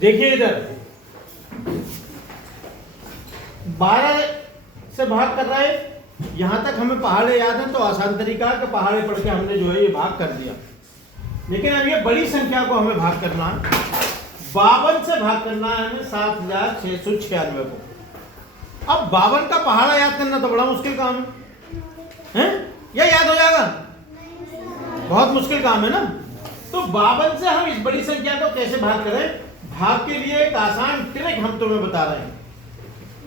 देखिए इधर 12 से भाग कर रहा है। यहां तक हमें पहाड़े याद है तो आसान तरीका है कि पहाड़े पढ़ के हमने जो है ये भाग कर दिया। लेकिन अब ये बड़ी संख्या को हमें भाग करना है, 52 से भाग करना है हमें 7696 को। अब 52 का पहाड़ा याद करना तो बड़ा मुश्किल काम है, या याद हो जाएगा? बहुत मुश्किल काम है ना। तो 52 से हम इस बड़ी संख्या को कैसे भाग करें, भाग के लिए एक आसान ट्रिक हम तुम्हें बता रहे हैं,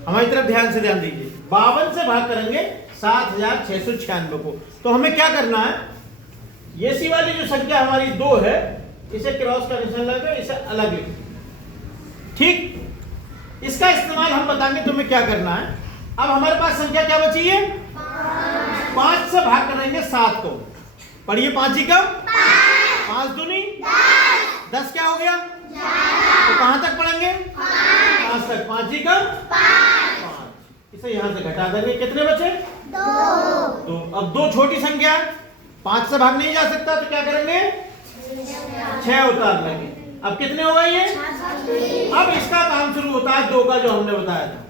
हमारी तरफ ध्यान दीजिए। 52 से भाग करेंगे 7696 को, तो हमें क्या करना है, ये सी वाली जो संख्या हमारी 2 है इसे क्रॉस का निशान लगा इसे अलग लिखें, ठीक। इसका इस्तेमाल हम बताएंगे तुम्हें क्या करना है। अब हमारे पास संख्या क्या बची है, 5 से भाग करेंगे 7 को। पढ़िए 5 ही कम 5 दूनी 10 क्या हो गया, तो कहां तक पढ़ेंगे 5 तक। 5 ही कम 5, इसे यहां से घटा देंगे, कितने बचे 2। अब 2 छोटी संख्या है, 5 से भाग नहीं जा सकता तो क्या करेंगे 6 उतार लेंगे। अब कितने हो गए ये, अब इसका काम शुरू होता है 2 का जो हमने बताया था।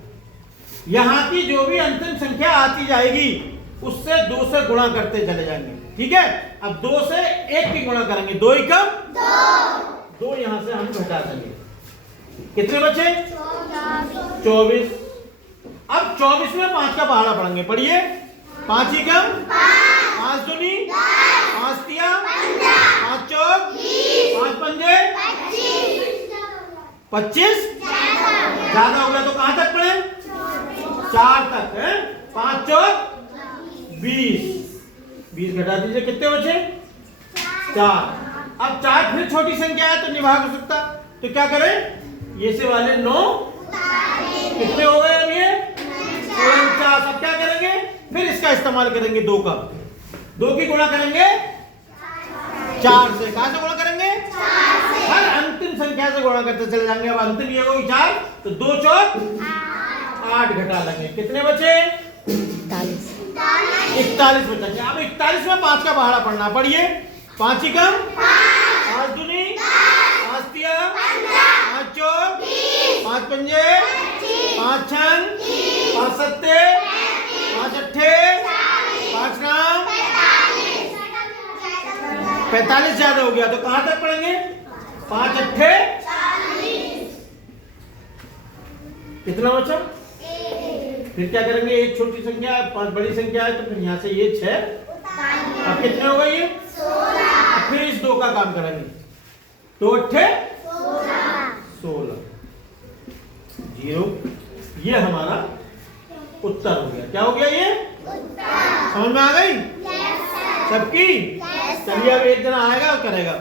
यहां की जो भी अंतिम संख्या आती जाएगी उससे 2 से गुणा करते चले जाएंगे, ठीक है। अब 2 से 1 की गुणा करेंगे, 2 ही कम 2 यहां से हम घटा देंगे, कितने बचे 24। अब 24 में 5 का पहाड़ा पढ़ेंगे, पढ़िए 5 ही कम 5 दूनी 5 तिया 5 चौक 5 पंजे 25, ज्यादा हो गया तो कहां तक पढ़े 4 तक है। 5 चौक 20 घटा दीजिए, कितने बचे 4। अब 4 फिर छोटी संख्या है तो नहीं भाग हो सकता, तो क्या करें ये से वाले 9 कितने हो गए, अब ये 49। अब क्या करेंगे, फिर इसका इस्तेमाल करेंगे 2 का, 2 की गुणा करेंगे 4 से। कहां से गुणा करेंगे 4 से, हर अंतिम संख्या से गुणा करते चले जाएंगे। अब अंतिम ये होगी 4, तो 2 चौक 8 घटा लेंगे, कितने बचे 41 बचा। अब 41 में 5 का पहाड़ा पढ़ना, पढ़िए 5 ही कम 5 दूनी 5 तिया 5 चौक 5 पंजे 5 छन 5 सत्ते 5 अट्ठे 5 नाम 45 ज्यादा हो गया तो कहां तक पढ़ेंगे 5 अट्ठे, कितना बचा, फिर क्या करेंगे, एक छोटी संख्या है 5 बड़ी संख्या है तो फिर यहां से ये 6। अब कितने हो गए ये 16। फिर इस 2 का काम करेंगे, 2 अट्ठे 16 0। ये हमारा उत्तर हो गया। क्या हो गया ये उत्तर, समझ में आ गई सबकी। चलिए अब एक जना आएगा और करेगा।